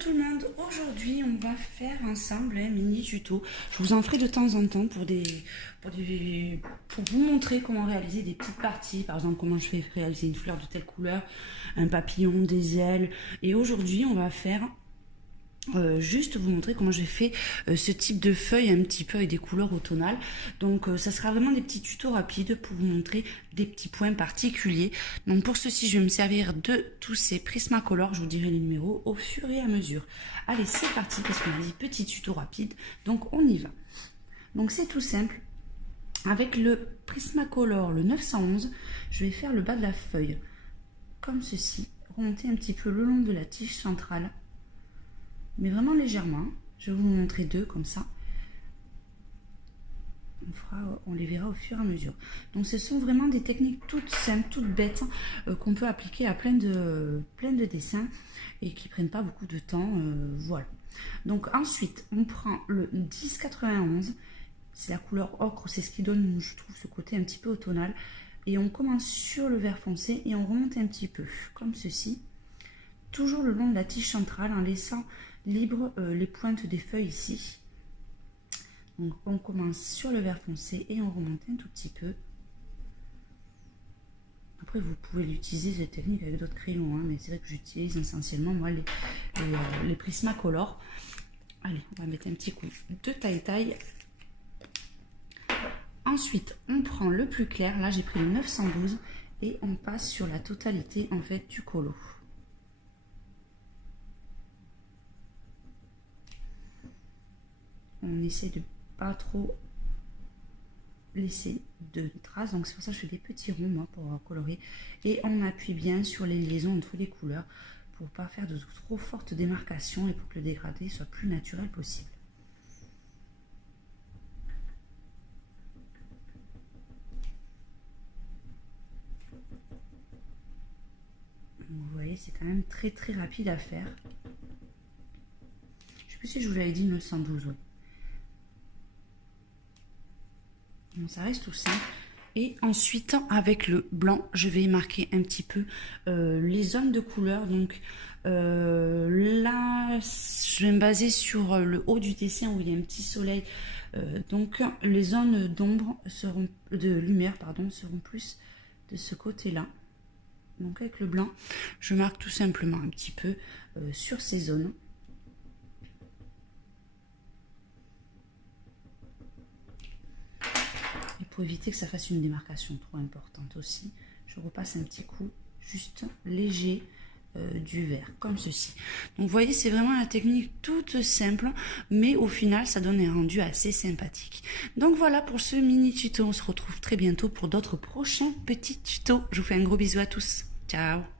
tout le monde, aujourd'hui on va faire ensemble un mini tuto. Je vous en ferai de temps en temps pour vous montrer comment réaliser des petites parties. Par exemple, comment je fais réaliser une fleur de telle couleur, un papillon, des ailes. Et aujourd'hui on va faire juste vous montrer comment j'ai fait ce type de feuille un petit peu avec des couleurs automnales. Donc ça sera vraiment des petits tutos rapides pour vous montrer des petits points particuliers. Donc pour ceci je vais me servir de tous ces Prismacolor, je vous dirai les numéros au fur et à mesure. Allez, c'est parti parce qu'on a dit petit tuto rapide, donc on y va. Donc c'est tout simple, avec le Prismacolor, le 911, je vais faire le bas de la feuille comme ceci, remonter un petit peu le long de la tige centrale, mais vraiment légèrement. Je vais vous montrer deux comme ça. On les verra au fur et à mesure. Donc ce sont vraiment des techniques toutes simples, toutes bêtes, qu'on peut appliquer à plein de dessins et qui prennent pas beaucoup de temps. Voilà. Donc ensuite, on prend le 1091. C'est la couleur ocre, c'est ce qui donne, je trouve, ce côté un petit peu automnal. Et on commence sur le vert foncé et on remonte un petit peu, comme ceci. Toujours le long de la tige centrale en laissant libre les pointes des feuilles ici. Donc on commence sur le vert foncé et on remonte un tout petit peu. Après vous pouvez l'utiliser cette technique avec d'autres crayons, hein, mais c'est vrai que j'utilise essentiellement moi les Prismacolor. Allez, on va mettre un petit coup de taille-taille. Ensuite on prend le plus clair, là j'ai pris le 912 et on passe sur la totalité en fait du colo. On essaie de pas trop laisser de traces, donc c'est pour ça que je fais des petits ronds moi pour colorer, et on appuie bien sur les liaisons entre les couleurs pour pas faire de trop fortes démarcations et pour que le dégradé soit plus naturel possible. Vous voyez, c'est quand même très rapide à faire. Je sais plus si je vous l'avais dit 912, oui. Bon, ça reste tout simple. Et ensuite, avec le blanc, je vais marquer un petit peu les zones de couleur. Donc là, je vais me baser sur le haut du dessin où il y a un petit soleil. Donc les zones d'ombre seront, de lumière, pardon, seront plus de ce côté-là. Donc avec le blanc, je marque tout simplement un petit peu sur ces zones. Et pour éviter que ça fasse une démarcation trop importante aussi, je repasse un petit coup juste léger du vert, comme ceci. Donc vous voyez, c'est vraiment la technique toute simple, mais au final, ça donne un rendu assez sympathique. Donc voilà pour ce mini tuto, on se retrouve très bientôt pour d'autres prochains petits tutos. Je vous fais un gros bisou à tous. Ciao!